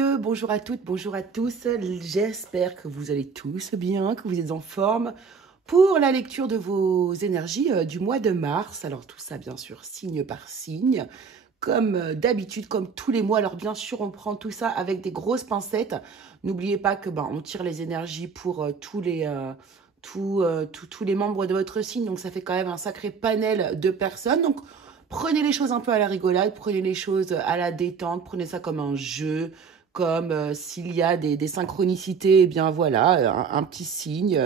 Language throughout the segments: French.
merveilleux, bonjour à toutes, bonjour à tous. J'espère que vous allez tous bien, que vous êtes en forme pour la lecture de vos énergies du mois de mars. Alors tout ça bien sûr signe par signe, comme d'habitude, comme tous les mois. Alors bien sûr on prend tout ça avec des grosses pincettes. N'oubliez pas que on tire les énergies pour tous les membres de votre signe, donc ça fait quand même un sacré panel de personnes. Donc prenez les choses un peu à la rigolade, prenez les choses à la détente, prenez ça comme un jeu, comme s'il y a des synchronicités, eh bien voilà, un petit signe,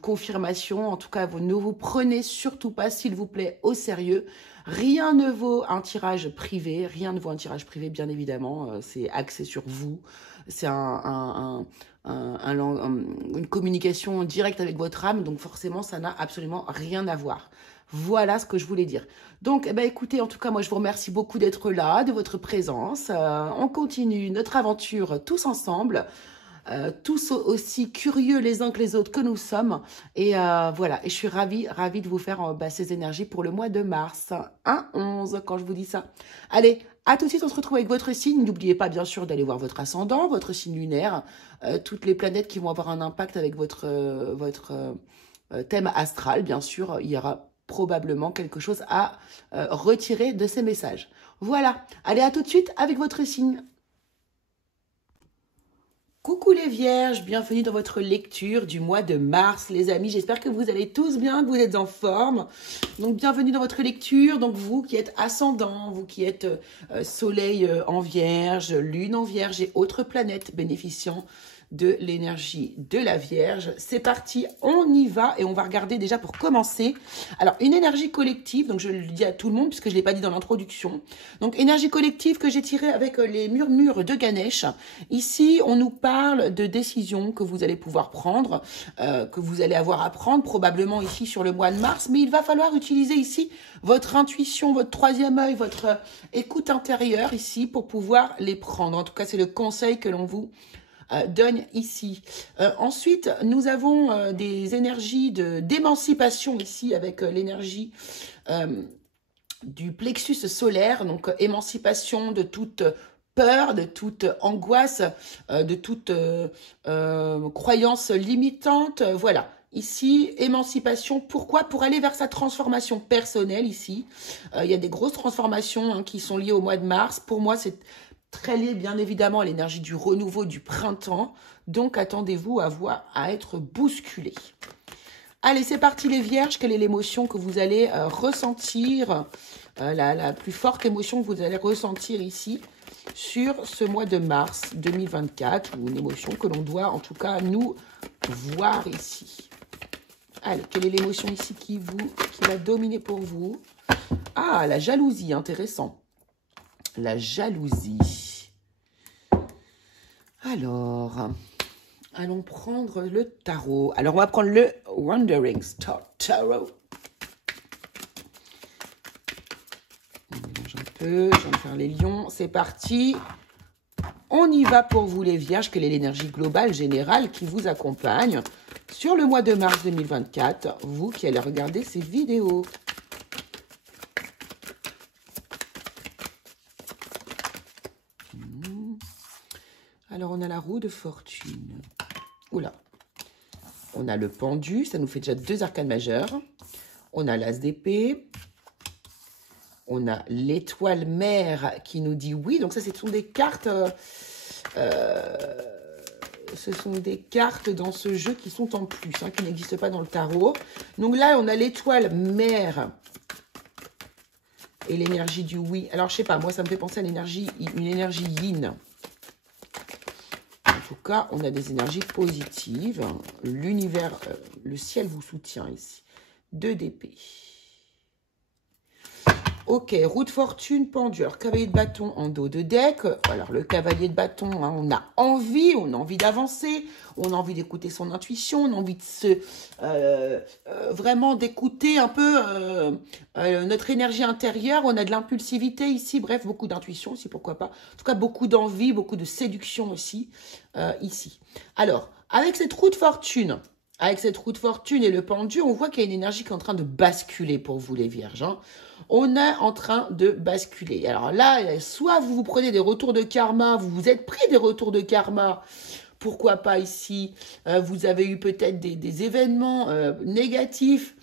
confirmation. En tout cas, vous ne vous prenez surtout pas, s'il vous plaît, au sérieux. Rien ne vaut un tirage privé, rien ne vaut un tirage privé, bien évidemment, c'est axé sur vous. C'est une communication directe avec votre âme, donc forcément, ça n'a absolument rien à voir. Voilà ce que je voulais dire. Donc, écoutez, en tout cas, moi, je vous remercie beaucoup d'être là, de votre présence. On continue notre aventure tous ensemble, tous aussi curieux les uns que les autres que nous sommes. Et voilà, et je suis ravie de vous faire ces énergies pour le mois de mars. 1-11, quand je vous dis ça. Allez, à tout de suite, on se retrouve avec votre signe. N'oubliez pas, bien sûr, d'aller voir votre ascendant, votre signe lunaire, toutes les planètes qui vont avoir un impact avec votre thème astral, bien sûr. Il y aura probablement quelque chose à retirer de ces messages. Voilà, allez à tout de suite avec votre signe. Coucou les vierges, bienvenue dans votre lecture du mois de mars les amis, j'espère que vous allez tous bien, que vous êtes en forme. Donc bienvenue dans votre lecture, donc vous qui êtes ascendant, vous qui êtes soleil en vierge, lune en vierge et autres planètes bénéficiant de l'énergie de la Vierge. C'est parti, on y va et on va regarder déjà pour commencer. Alors, une énergie collective, donc je le dis à tout le monde puisque je ne l'ai pas dit dans l'introduction. Donc, énergie collective que j'ai tirée avec les murmures de Ganesh. Ici, on nous parle de décisions que vous allez pouvoir prendre, que vous allez avoir à prendre probablement ici sur le mois de mars, mais il va falloir utiliser ici votre intuition, votre troisième œil, votre écoute intérieure ici pour pouvoir les prendre. En tout cas, c'est le conseil que l'on vous donne ici. Ensuite, nous avons des énergies d'émancipation ici avec l'énergie du plexus solaire, donc émancipation de toute peur, de toute angoisse, de toute croyance limitante. Voilà. Ici, émancipation. Pourquoi? Pour aller vers sa transformation personnelle ici. Il y a des grosses transformations qui sont liées au mois de mars. Pour moi, c'est très lié bien évidemment à l'énergie du renouveau du printemps. Donc attendez-vous à être bousculé. Allez, c'est parti les vierges. Quelle est l'émotion que vous allez ressentir, la plus forte émotion que vous allez ressentir ici sur ce mois de mars 2024, ou une émotion que l'on doit en tout cas nous voir ici. Allez, quelle est l'émotion ici qui va dominer pour vous? Ah, la jalousie, intéressant. La jalousie. Alors, allons prendre le tarot. Alors, on va prendre le Wandering Star Tarot. On mélange un peu, je vais faire les lions. C'est parti. On y va pour vous les vierges. Quelle est l'énergie globale, générale qui vous accompagne sur le mois de mars 2024? Vous qui allez regarder ces vidéos. Alors, on a la roue de fortune. Oula. On a le pendu. Ça nous fait déjà 2 arcanes majeures. On a l'as d'épée. On a l'étoile mère qui nous dit oui. Donc, ça, ce sont des cartes... ce sont des cartes dans ce jeu qui sont en plus, qui n'existent pas dans le tarot. Donc là, on a l'étoile mère et l'énergie du oui. Alors, je sais pas, moi, ça me fait penser à une énergie yin. En tout cas, on a des énergies positives. L'univers, le ciel vous soutient ici. 2 d'épée. Ok, roue de fortune, pendure, cavalier de bâton en dos de deck. Alors, le cavalier de bâton, on a envie d'avancer, on a envie d'écouter son intuition, on a envie de vraiment d'écouter un peu notre énergie intérieure. On a de l'impulsivité ici, bref, beaucoup d'intuition aussi, pourquoi pas. En tout cas, beaucoup d'envie, beaucoup de séduction aussi, ici. Alors, avec cette roue de fortune, avec cette roue de fortune et le pendu, on voit qu'il y a une énergie qui est en train de basculer pour vous, les vierges. Hein. On est en train de basculer. Alors là, soit vous vous prenez des retours de karma, vous vous êtes pris des retours de karma. Pourquoi pas ici, vous avez eu peut-être des événements négatifs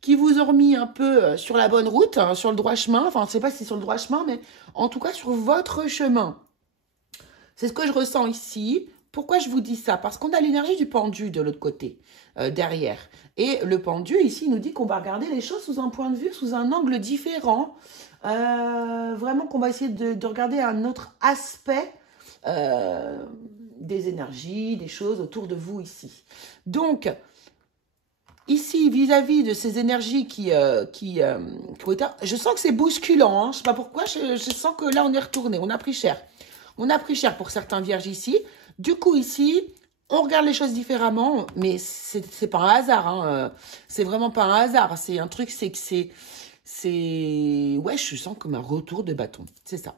qui vous ont remis un peu sur la bonne route, hein, sur le droit chemin. Enfin, je ne sais pas si c'est sur le droit chemin, mais en tout cas sur votre chemin. C'est ce que je ressens ici. Pourquoi je vous dis ça? Parce qu'on a l'énergie du pendu de l'autre côté, derrière. Et le pendu, ici, nous dit qu'on va regarder les choses sous un point de vue, sous un angle différent. Vraiment qu'on va essayer de regarder un autre aspect des énergies, des choses autour de vous ici. Donc, ici, vis-à-vis de ces énergies qui ont été... Je sens que c'est bousculant, hein. Je ne sais pas pourquoi, je sens que là, on est retourné, on a pris cher. On a pris cher pour certains vierges ici. Du coup, ici, on regarde les choses différemment, mais c'est pas un hasard. Hein. C'est vraiment pas un hasard. C'est un truc, c'est que c'est... Ouais, je sens comme un retour de bâton. C'est ça.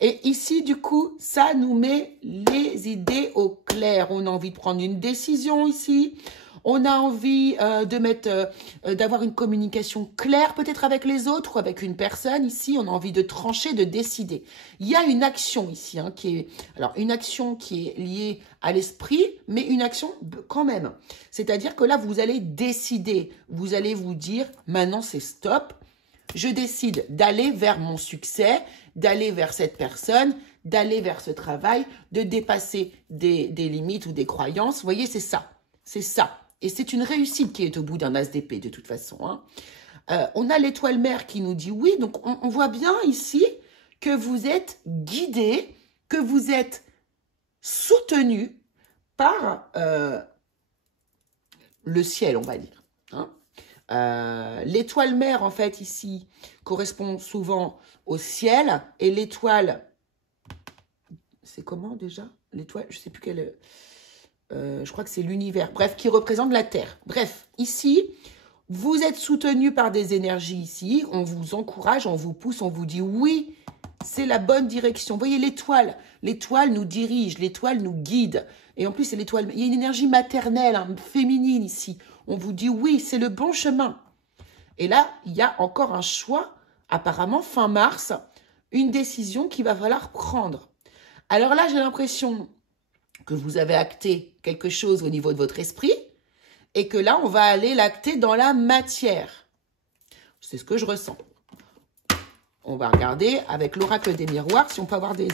Et ici, du coup, ça nous met les idées au clair. On a envie de prendre une décision ici. On a envie d'avoir une communication claire peut-être avec les autres ou avec une personne. Ici, on a envie de trancher, de décider. Il y a une action ici, hein, une action qui est liée à l'esprit, mais une action quand même. C'est-à-dire que là, vous allez décider. Vous allez vous dire, maintenant c'est stop. Je décide d'aller vers mon succès, d'aller vers cette personne, d'aller vers ce travail, de dépasser des limites ou des croyances. Vous voyez, c'est ça. C'est ça. Et c'est une réussite qui est au bout d'un as d'épée, de toute façon. Hein. On a l'étoile mère qui nous dit oui. Donc, on voit bien ici que vous êtes guidé, que vous êtes soutenu par le ciel, on va dire. Hein. L'étoile mère, en fait, ici, correspond souvent au ciel. Et l'étoile, c'est comment déjà? L'étoile, je ne sais plus quelle... je crois que c'est l'univers, bref, qui représente la Terre. Bref, ici, vous êtes soutenu par des énergies ici, on vous encourage, on vous pousse, on vous dit oui, c'est la bonne direction. Vous voyez l'étoile nous dirige, l'étoile nous guide. Et en plus, c'est l'étoile, il y a une énergie maternelle, hein, féminine ici. On vous dit oui, c'est le bon chemin. Et là, il y a encore un choix, apparemment fin mars, une décision qu'il va falloir prendre. Alors là, j'ai l'impression que vous avez acté quelque chose au niveau de votre esprit et que là, on va aller l'acter dans la matière. C'est ce que je ressens. On va regarder avec l'oracle des miroirs si on peut avoir des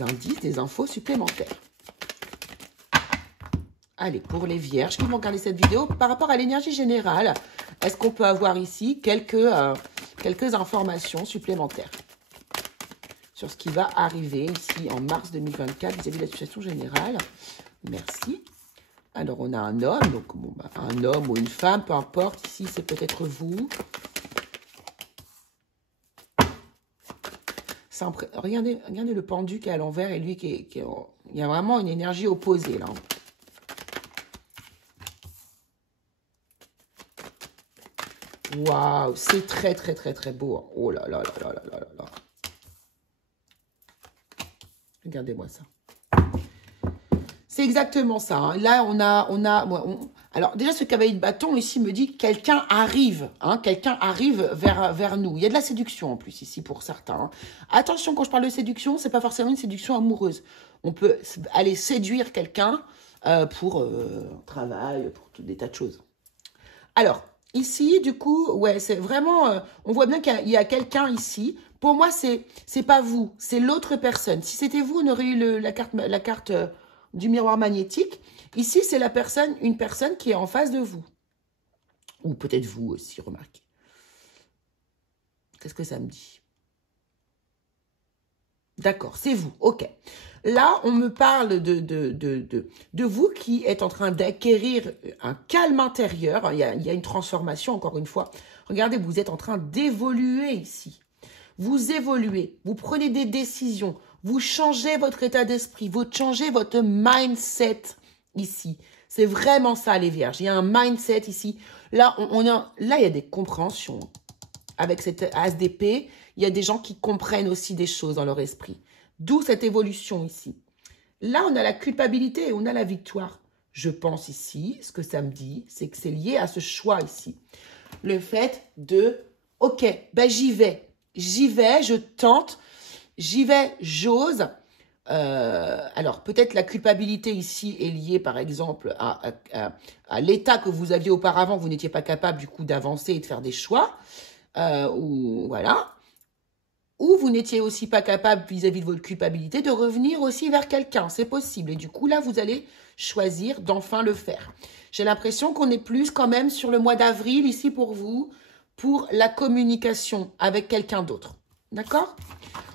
indices, des infos supplémentaires. Allez, pour les vierges qui vont regarder cette vidéo, par rapport à l'énergie générale, est-ce qu'on peut avoir ici quelques informations supplémentaires sur ce qui va arriver ici en mars 2024 vis-à-vis de la situation générale? Merci. Alors, on a un homme, donc bon, un homme ou une femme, peu importe. Ici, c'est peut-être vous. Regardez le pendu qui est à l'envers et lui il y a vraiment une énergie opposée là. Waouh, c'est très, très, très, très beau. Hein. Oh là là là là là là là. Regardez-moi ça. C'est exactement ça. Hein. Là, alors, déjà, ce cavalier de bâton, ici, me dit que quelqu'un arrive. Hein, quelqu'un arrive vers nous. Il y a de la séduction, en plus, ici, pour certains. Hein. Attention, quand je parle de séduction, c'est pas forcément une séduction amoureuse. On peut aller séduire quelqu'un pour travail, pour tout des tas de choses. Alors, ici, du coup, ouais, c'est vraiment... on voit bien qu'il y a quelqu'un ici. Pour moi, c'est pas vous, c'est l'autre personne. Si c'était vous, on aurait eu la carte du miroir magnétique. Ici, c'est une personne qui est en face de vous. Ou peut-être vous aussi, remarquez. Qu'est-ce que ça me dit? D'accord, c'est vous, ok. Là, on me parle de vous qui êtes en train d'acquérir un calme intérieur. Il y a une transformation, encore une fois. Regardez, vous êtes en train d'évoluer ici. Vous évoluez, vous prenez des décisions, vous changez votre état d'esprit, vous changez votre mindset ici. C'est vraiment ça, les vierges. Il y a un mindset ici. Là, il y a des compréhensions. Avec cette as d'épée, il y a des gens qui comprennent aussi des choses dans leur esprit. D'où cette évolution ici. Là, on a la culpabilité et on a la victoire. je pense ici, ce que ça me dit, c'est que c'est lié à ce choix ici. Le fait de, ok, ben j'y vais, je tente, j'y vais, j'ose. Alors, peut-être la culpabilité ici est liée, par exemple, à l'état que vous aviez auparavant. Vous n'étiez pas capable, du coup, d'avancer et de faire des choix. Ou voilà. Ou vous n'étiez aussi pas capable, vis-à-vis de votre culpabilité, de revenir aussi vers quelqu'un. C'est possible. Et du coup, là, vous allez choisir d'enfin le faire. J'ai l'impression qu'on est plus quand même sur le mois d'avril, ici pour vous, pour la communication avec quelqu'un d'autre. D'accord ?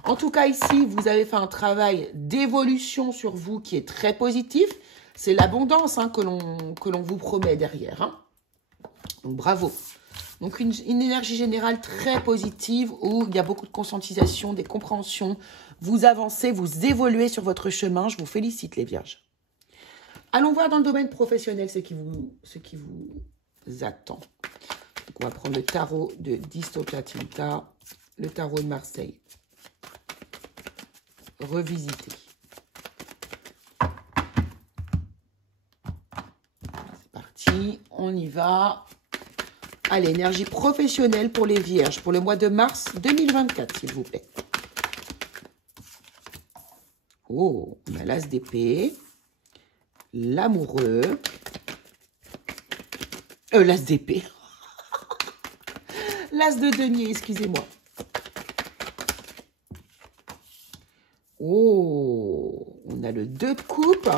En tout cas, ici, vous avez fait un travail d'évolution sur vous qui est très positif. C'est l'abondance que l'on vous promet derrière. Hein. Donc, bravo. Donc, une énergie générale très positive où il y a beaucoup de conscientisation, des compréhensions. Vous avancez, vous évoluez sur votre chemin. Je vous félicite, les vierges. Allons voir dans le domaine professionnel ce qui vous attend. Donc, on va prendre le tarot de Dystopia Tinta, le tarot de Marseille. Revisiter. C'est parti, on y va. Allez, énergie professionnelle pour les vierges, pour le mois de mars 2024, s'il vous plaît. Oh, on a l'as d'épée, l'amoureux, l'as d'épée, l'as de denier, excusez-moi. Oh, on a le 2 de coupe.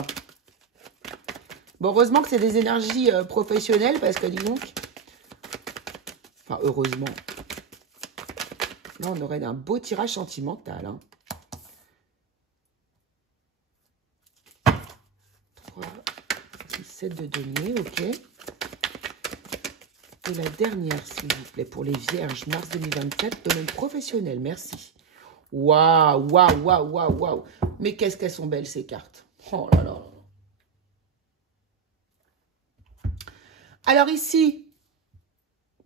Bon, heureusement que c'est des énergies professionnelles, parce que dis donc, enfin, heureusement, là, on aurait un beau tirage sentimental. Hein. 3, 6, 7 de denier, ok. Et la dernière, s'il vous plaît, pour les vierges, mars 2024, domaine professionnel, merci. Waouh, waouh, waouh, waouh, waouh. Mais qu'est-ce qu'elles sont belles, ces cartes. Oh là là. Alors ici,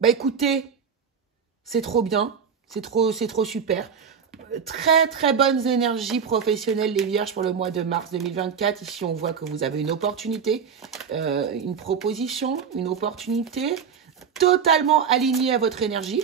bah écoutez, c'est trop bien. C'est trop super. Très, très bonnes énergies professionnelles, les vierges, pour le mois de mars 2024. Ici, on voit que vous avez une opportunité, une proposition, une opportunité totalement alignée à votre énergie.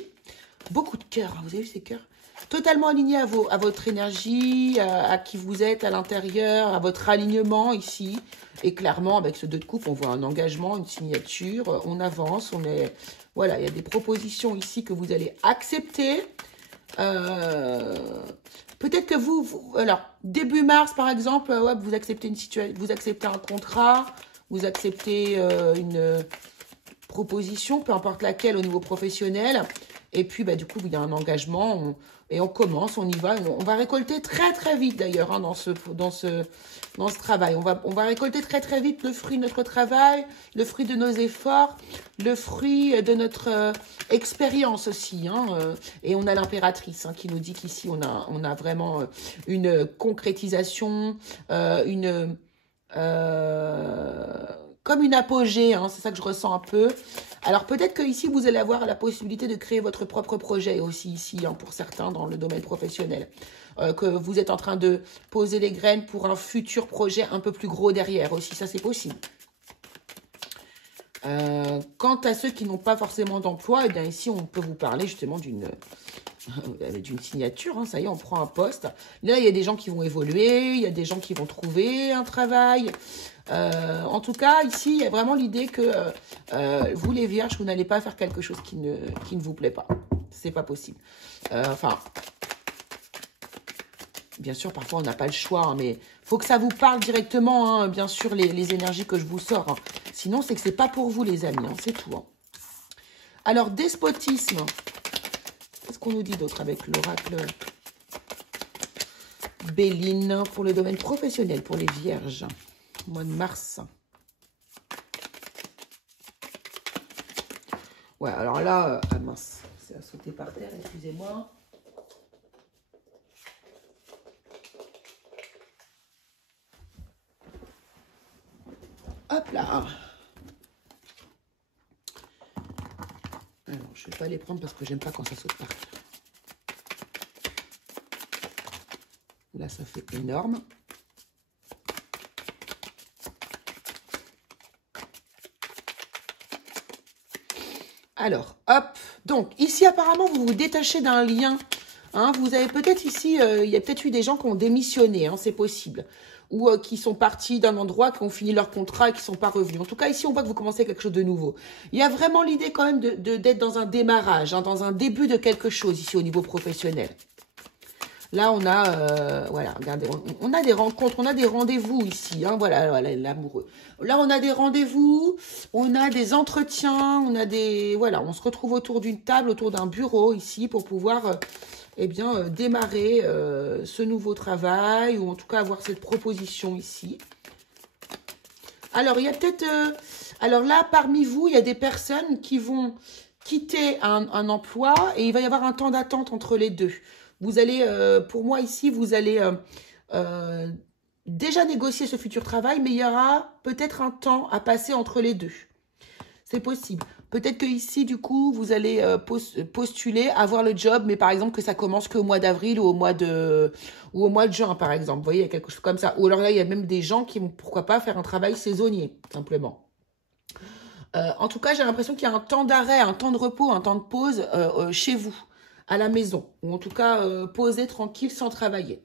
Beaucoup de cœurs, hein, vous avez vu ces cœurs? Totalement aligné à votre énergie, à qui vous êtes à l'intérieur, à votre alignement ici. Et clairement, avec ce 2 de coupe, on voit un engagement, une signature, on avance, on est... Voilà, il y a des propositions ici que vous allez accepter. Peut-être que alors, début mars, par exemple, ouais, vous acceptez vous acceptez un contrat, vous acceptez une proposition, peu importe laquelle, au niveau professionnel. Et puis, bah, du coup, il y a un engagement et on commence, on y va. On va récolter très, très vite, d'ailleurs, hein, dans ce travail. On va récolter très, très vite le fruit de notre travail, le fruit de nos efforts, le fruit de notre expérience aussi. Hein, et on a l'impératrice qui nous dit qu'ici, on a vraiment une concrétisation, comme une apogée, hein, c'est ça que je ressens un peu. Alors peut-être que ici vous allez avoir la possibilité de créer votre propre projet aussi ici, hein, pour certains dans le domaine professionnel. Que vous êtes en train de poser les graines pour un futur projet un peu plus gros derrière aussi, ça c'est possible. Quant à ceux qui n'ont pas forcément d'emploi, eh bien ici on peut vous parler justement d'une signature, hein, ça y est, on prend un poste. Là, il y a des gens qui vont évoluer, il y a des gens qui vont trouver un travail. En tout cas, ici, il y a vraiment l'idée que vous, les vierges, vous n'allez pas faire quelque chose qui ne vous plaît pas. C'est pas possible. Enfin, bien sûr, parfois, on n'a pas le choix, hein, mais il faut que ça vous parle directement, hein, bien sûr, les énergies que je vous sors. Hein. Sinon, c'est que c'est pas pour vous, les amis, hein, c'est tout. Hein. Alors, despotisme. Qu'est-ce qu'on nous dit d'autre avec l'oracle Béline pour le domaine professionnel, pour les vierges, au mois de mars. Ouais, alors là, ah mince, c'est à sauter par terre, excusez-moi. Hop là. Alors, je ne vais pas les prendre parce que j'aime pas quand ça saute par terre. Là, ça fait énorme. Alors, hop. Donc, ici, apparemment, vous vous détachez d'un lien. Hein, vous avez peut-être ici, il y a peut-être eu des gens qui ont démissionné, hein, c'est possible. Ou qui sont partis d'un endroit, qui ont fini leur contrat et qui ne sont pas revenus. En tout cas, ici, on voit que vous commencez quelque chose de nouveau. Il y a vraiment l'idée quand même d'être dans un démarrage, hein, dans un début de quelque chose ici au niveau professionnel. Là, on a, voilà, regardez, on a des rencontres, on a des rendez-vous ici, hein, voilà, l'amoureux. Là, on a des rendez-vous, on a des entretiens, on a des, voilà, on se retrouve autour d'une table, autour d'un bureau ici pour pouvoir, eh bien, démarrer ce nouveau travail ou en tout cas avoir cette proposition ici. Alors, il y a peut-être, alors là, parmi vous, il y a des personnes qui vont quitter un emploi et il va y avoir un temps d'attente entre les deux. Vous allez, pour moi ici, vous allez déjà négocier ce futur travail, mais il y aura peut-être un temps à passer entre les deux. C'est possible. Peut-être que ici, du coup, vous allez postuler, avoir le job, mais par exemple que ça commence qu'au mois d'avril ou au mois de juin, par exemple. Vous voyez, il y a quelque chose comme ça. Ou alors là, il y a même des gens qui vont, pourquoi pas, faire un travail saisonnier, simplement. En tout cas, j'ai l'impression qu'il y a un temps d'arrêt, un temps de repos, un temps de pause chez vous, à la maison. Ou en tout cas, poser tranquille sans travailler.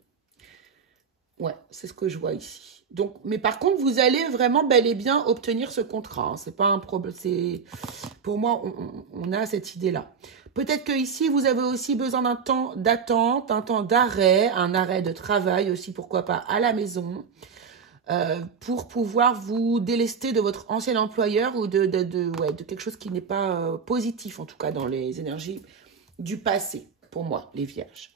Ouais, c'est ce que je vois ici. Donc, mais par contre, vous allez vraiment bel et bien obtenir ce contrat. Hein. C'est pas un problème. Pour moi, on a cette idée-là. Peut-être que ici, vous avez aussi besoin d'un temps d'attente, un temps d'arrêt, un arrêt de travail aussi, pourquoi pas, à la maison. Pour pouvoir vous délester de votre ancien employeur ou de quelque chose qui n'est pas positif, en tout cas dans les énergies du passé, pour moi, les vierges.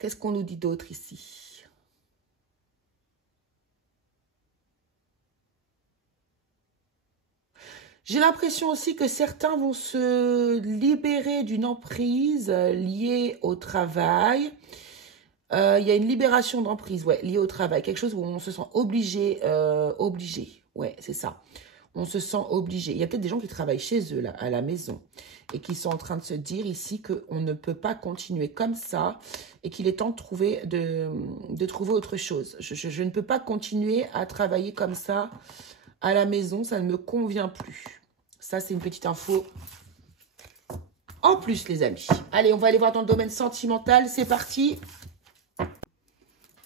Qu'est-ce qu'on nous dit d'autre ici? J'ai l'impression aussi que certains vont se libérer d'une emprise liée au travail. Il y a une libération d'emprise, ouais, liée au travail. Quelque chose où on se sent obligé, ouais, c'est ça. On se sent obligé. Il y a peut-être des gens qui travaillent chez eux, là, à la maison, et qui sont en train de se dire ici qu'on ne peut pas continuer comme ça, et qu'il est temps de trouver autre chose. Je ne peux pas continuer à travailler comme ça à la maison, ça ne me convient plus. Ça, c'est une petite info en plus, les amis. Allez, on va aller voir dans le domaine sentimental. C'est parti.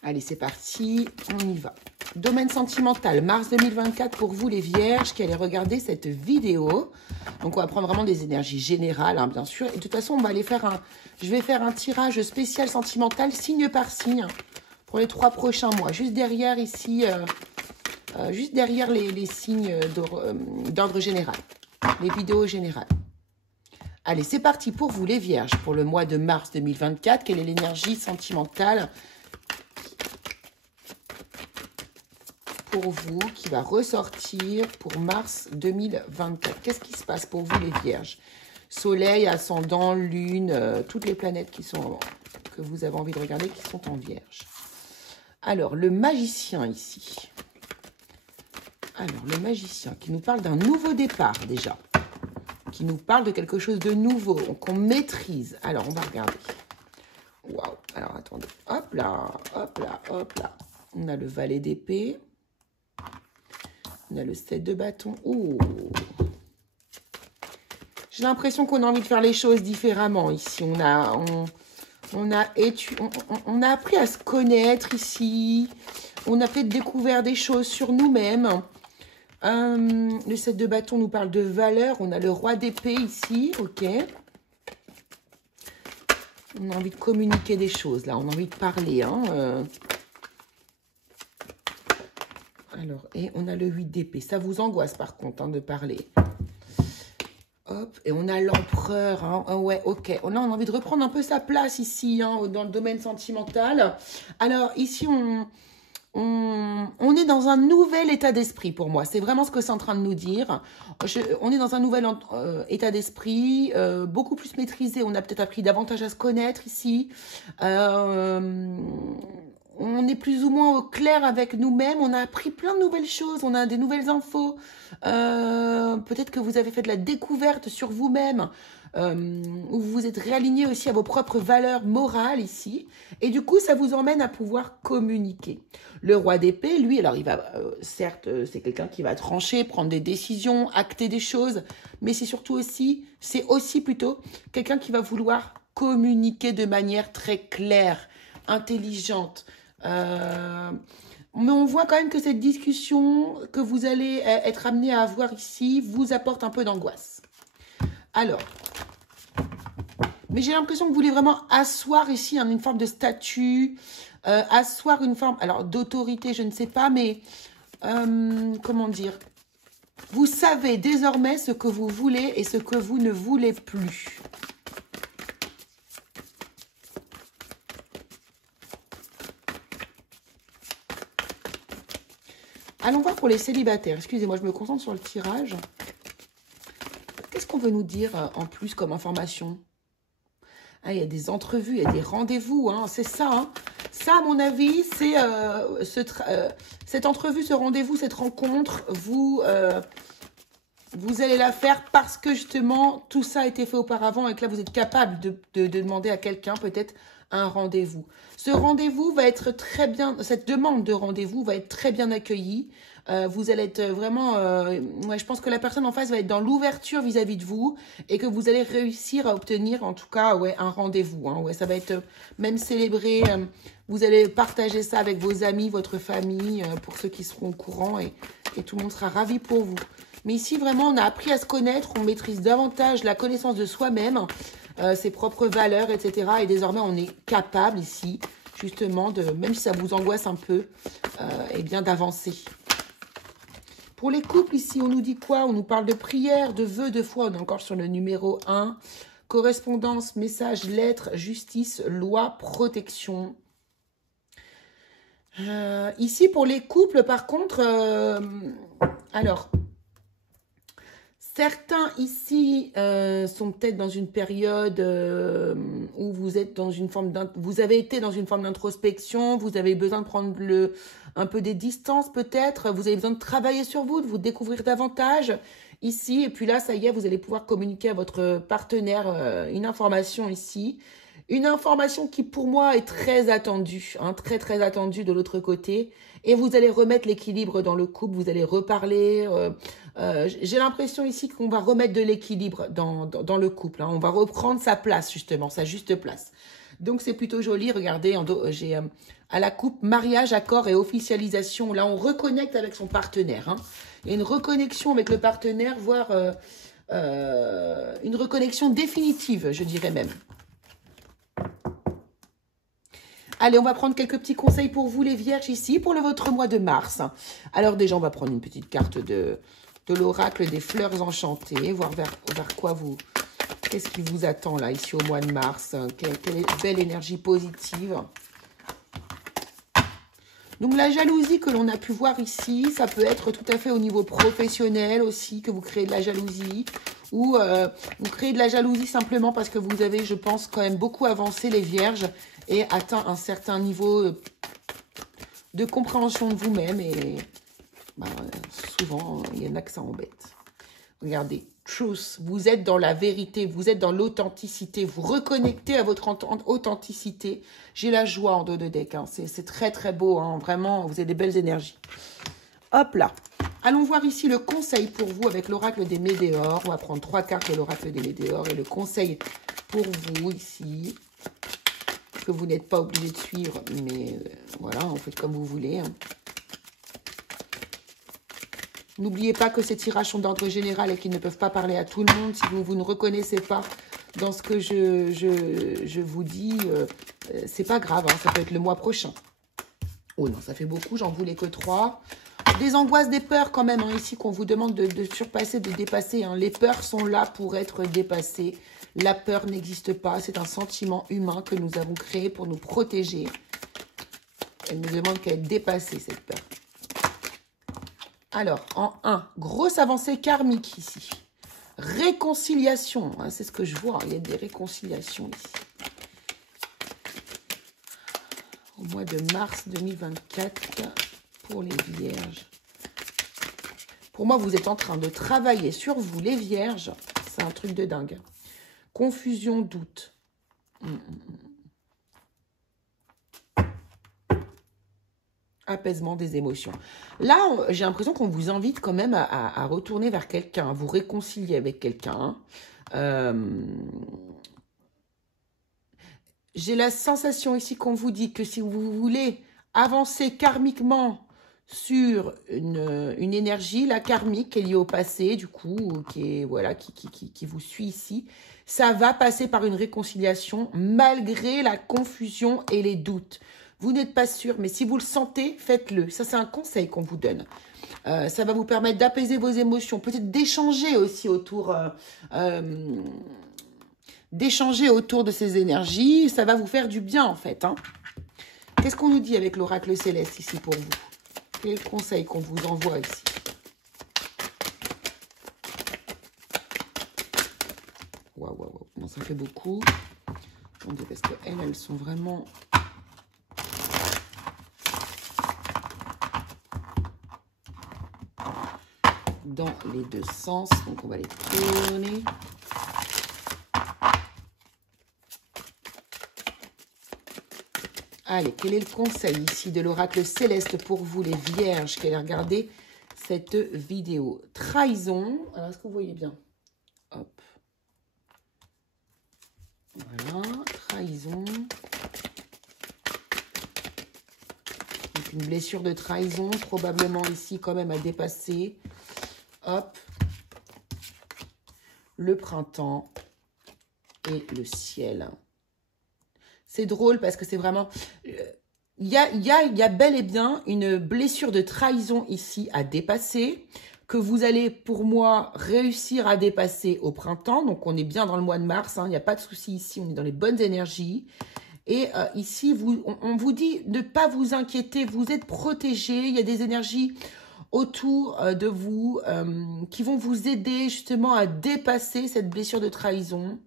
Allez, c'est parti, on y va. Domaine sentimental, mars 2024 pour vous les vierges qui allez regarder cette vidéo. Donc, on va prendre vraiment des énergies générales, hein, bien sûr. Et de toute façon, on va aller faire je vais faire un tirage spécial sentimental, signe par signe, pour les 3 prochains mois. Juste derrière ici, juste derrière les signes d'ordre général, les vidéos générales. Allez, c'est parti pour vous les vierges pour le mois de mars 2024. Quelle est l'énergie sentimentale pour vous qui va ressortir pour mars 2024? Qu'est-ce qui se passe pour vous les vierges? Soleil, ascendant, lune, toutes les planètes que vous avez envie de regarder qui sont en vierge. Alors, le magicien ici. Alors, le magicien qui nous parle d'un nouveau départ déjà. Qui nous parle de quelque chose de nouveau, qu'on maîtrise. Alors, on va regarder. Waouh. Alors, attendez. Hop là, hop là, hop là. On a le valet d'épée. On a le 7 de bâton. Oh. J'ai l'impression qu'on a envie de faire les choses différemment ici. On a appris à se connaître ici. On a peut-être découvert des choses sur nous-mêmes. Le 7 de bâton nous parle de valeur. On a le roi d'épée ici. Ok. On a envie de communiquer des choses là. On a envie de parler. Hein, Alors, et on a le 8 d'épée. Ça vous angoisse par contre de parler. Hop, et on a l'empereur. Hein. Ouais, ok. On a envie de reprendre un peu sa place ici, hein, dans le domaine sentimental. Alors, ici, on est dans un nouvel état d'esprit pour moi. C'est vraiment ce que c'est en train de nous dire. On est dans un nouvel état d'esprit, beaucoup plus maîtrisé. On a peut-être appris davantage à se connaître ici. on est plus ou moins au clair avec nous-mêmes, on a appris plein de nouvelles choses, on a des nouvelles infos. Peut-être que vous avez fait de la découverte sur vous-même, où vous vous êtes réaligné aussi à vos propres valeurs morales ici. Et du coup, ça vous emmène à pouvoir communiquer. Le roi d'épée, lui, alors il va, certes, c'est quelqu'un qui va trancher, prendre des décisions, acter des choses, mais c'est aussi plutôt quelqu'un qui va vouloir communiquer de manière très claire, intelligente. Mais on voit quand même que cette discussion que vous allez être amené à avoir ici vous apporte un peu d'angoisse. Alors, mais j'ai l'impression que vous voulez vraiment asseoir ici une forme de statut, asseoir une forme, alors d'autorité, je ne sais pas, mais comment dire, vous savez désormais ce que vous voulez et ce que vous ne voulez plus. Allons voir pour les célibataires. Excusez-moi, je me concentre sur le tirage. Qu'est-ce qu'on veut nous dire en plus comme information? Ah, il y a des entrevues, il y a des rendez-vous, hein, c'est ça. Hein. Ça, à mon avis, c'est cette entrevue, ce rendez-vous, cette rencontre, vous allez la faire parce que justement, tout ça a été fait auparavant et que là, vous êtes capable de demander à quelqu'un peut-être un rendez-vous. Ce rendez-vous va être très bien, cette demande de rendez-vous va être très bien accueillie. Vous allez être vraiment, ouais, je pense que la personne en face va être dans l'ouverture vis-à-vis de vous et que vous allez réussir à obtenir, en tout cas, ouais, un rendez-vous. Hein, ouais, ça va être même célébré. Vous allez partager ça avec vos amis, votre famille, pour ceux qui seront au courant et tout le monde sera ravi pour vous. Mais ici, vraiment, on a appris à se connaître, on maîtrise davantage la connaissance de soi-même, ses propres valeurs, etc. Et désormais, on est capable ici, justement, même si ça vous angoisse un peu, eh bien, d'avancer. Pour les couples, ici, on nous dit quoi? On nous parle de prière, de vœux, de foi. On est encore sur le numéro 1. Correspondance, message, lettre, justice, loi, protection. Ici, pour les couples, par contre, alors... Certains ici sont peut-être dans une période où vous êtes dans une forme vous avez été dans une forme d'introspection, vous avez besoin de prendre un peu des distances peut-être, vous avez besoin de travailler sur vous, de vous découvrir davantage ici. Et puis là, ça y est, vous allez pouvoir communiquer à votre partenaire une information ici. Une information qui pour moi est très attendue, hein, très très attendue de l'autre côté. Et vous allez remettre l'équilibre dans le couple, vous allez reparler. J'ai l'impression ici qu'on va remettre de l'équilibre dans le couple. Hein. On va reprendre sa place justement, sa juste place. Donc c'est plutôt joli. Regardez, j'ai à la coupe mariage, accord et officialisation. Là, on reconnecte avec son partenaire. Hein. Il y a une reconnexion avec le partenaire, voire une reconnexion définitive, je dirais même. Allez, on va prendre quelques petits conseils pour vous, les vierges, ici, pour votre mois de mars. Alors déjà, on va prendre une petite carte de l'oracle des fleurs enchantées, voir vers quoi vous... Qu'est-ce qui vous attend, là, ici, au mois de mars? Quelle belle énergie positive. Donc, la jalousie que l'on a pu voir ici, ça peut être tout à fait au niveau professionnel aussi, que vous créez de la jalousie. Ou vous créez de la jalousie simplement parce que vous avez, je pense, quand même beaucoup avancé, les vierges, et atteint un certain niveau de compréhension de vous-même. Et bah, souvent, il y en a que ça embête. Regardez, truth, vous êtes dans la vérité, vous êtes dans l'authenticité, vous reconnectez à votre authenticité. J'ai la joie en dos de deck, hein. C'est très très beau, hein. Vraiment, vous avez des belles énergies. Hop là. Allons voir ici le conseil pour vous avec l'oracle des météores. On va prendre 3 cartes de l'oracle des météores et le conseil pour vous ici. Que vous n'êtes pas obligé de suivre, mais voilà, vous faites comme vous voulez. Hein. N'oubliez pas que ces tirages sont d'ordre général et qu'ils ne peuvent pas parler à tout le monde. Si vous ne reconnaissez pas dans ce que je vous dis, c'est pas grave, hein, ça peut être le mois prochain. Oh non, ça fait beaucoup, j'en voulais que 3. Des angoisses, des peurs quand même, hein, ici, qu'on vous demande de surpasser, de dépasser. Hein. Les peurs sont là pour être dépassées. La peur n'existe pas. C'est un sentiment humain que nous avons créé pour nous protéger. Elle nous demande qu'à être dépassée, cette peur. Alors, en 1, grosse avancée karmique ici. Réconciliation, hein, c'est ce que je vois. Il y a des réconciliations ici. au mois de mars 2024 pour les vierges. Pour moi, vous êtes en train de travailler sur vous, les vierges. C'est un truc de dingue. Confusion, doute. Apaisement des émotions. Là, j'ai l'impression qu'on vous invite quand même à retourner vers quelqu'un, à vous réconcilier avec quelqu'un. J'ai la sensation ici qu'on vous dit que si vous voulez avancer karmiquement sur une énergie, la karmique qui est liée au passé, du coup, qui est voilà, qui vous suit ici, ça va passer par une réconciliation malgré la confusion et les doutes. Vous n'êtes pas sûr, mais si vous le sentez, faites-le. Ça, c'est un conseil qu'on vous donne. Ça va vous permettre d'apaiser vos émotions, peut-être d'échanger aussi autour de ces énergies. Ça va vous faire du bien, en fait. Hein. Qu'est-ce qu'on nous dit avec l'oracle céleste ici pour vous? Quel est le conseil qu'on vous envoie ici? Waouh, waouh, waouh. Bon, ça fait beaucoup. Attendez, parce qu'elles sont vraiment... dans les deux sens. Donc, on va les tourner. Allez, quel est le conseil ici de l'oracle céleste pour vous, les vierges, qui allez regarder cette vidéo? Trahison. Alors, est-ce que vous voyez bien? Hop. Voilà, trahison. Donc, une blessure de trahison, probablement ici quand même à dépasser. Hop. Le printemps et le ciel. C'est drôle parce que c'est vraiment... Il y a bel et bien une blessure de trahison ici à dépasser, que vous allez, pour moi, réussir à dépasser au printemps. Donc, on est bien dans le mois de mars, hein, il n'y a pas de souci ici, on est dans les bonnes énergies. Et ici, on vous dit de ne pas vous inquiéter, vous êtes protégés, il y a des énergies autour de vous qui vont vous aider justement à dépasser cette blessure de trahison.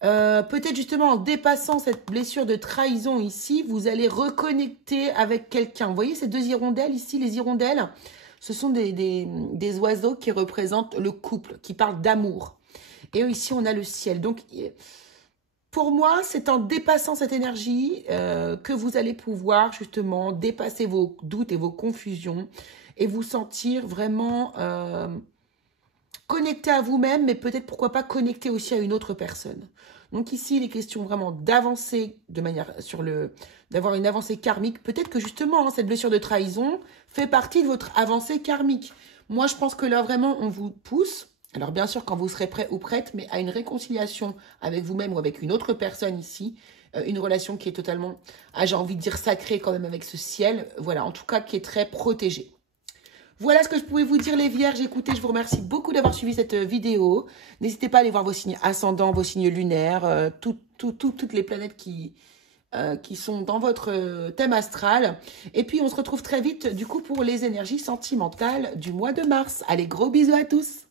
Peut-être justement en dépassant cette blessure de trahison ici, vous allez reconnecter avec quelqu'un. Vous voyez ces deux hirondelles ici, les hirondelles, ce sont des oiseaux qui représentent le couple, qui parlent d'amour. Et ici, on a le ciel. Donc, pour moi, c'est en dépassant cette énergie que vous allez pouvoir justement dépasser vos doutes et vos confusions et vous sentir vraiment connecté à vous-même, mais peut-être pourquoi pas connecté aussi à une autre personne. Donc ici, il est question vraiment d'avancer de manière d'avoir une avancée karmique. Peut-être que justement, hein, cette blessure de trahison fait partie de votre avancée karmique. Moi, je pense que là, vraiment, on vous pousse. Alors bien sûr, quand vous serez prêt ou prête, mais à une réconciliation avec vous-même ou avec une autre personne ici, une relation qui est totalement, j'ai envie de dire sacrée quand même avec ce ciel, voilà, en tout cas qui est très protégée. Voilà ce que je pouvais vous dire les vierges. Écoutez, je vous remercie beaucoup d'avoir suivi cette vidéo. N'hésitez pas à aller voir vos signes ascendants, vos signes lunaires, toutes les planètes qui sont dans votre thème astral. Et puis, on se retrouve très vite, du coup, pour les énergies sentimentales du mois de mars. Allez, gros bisous à tous!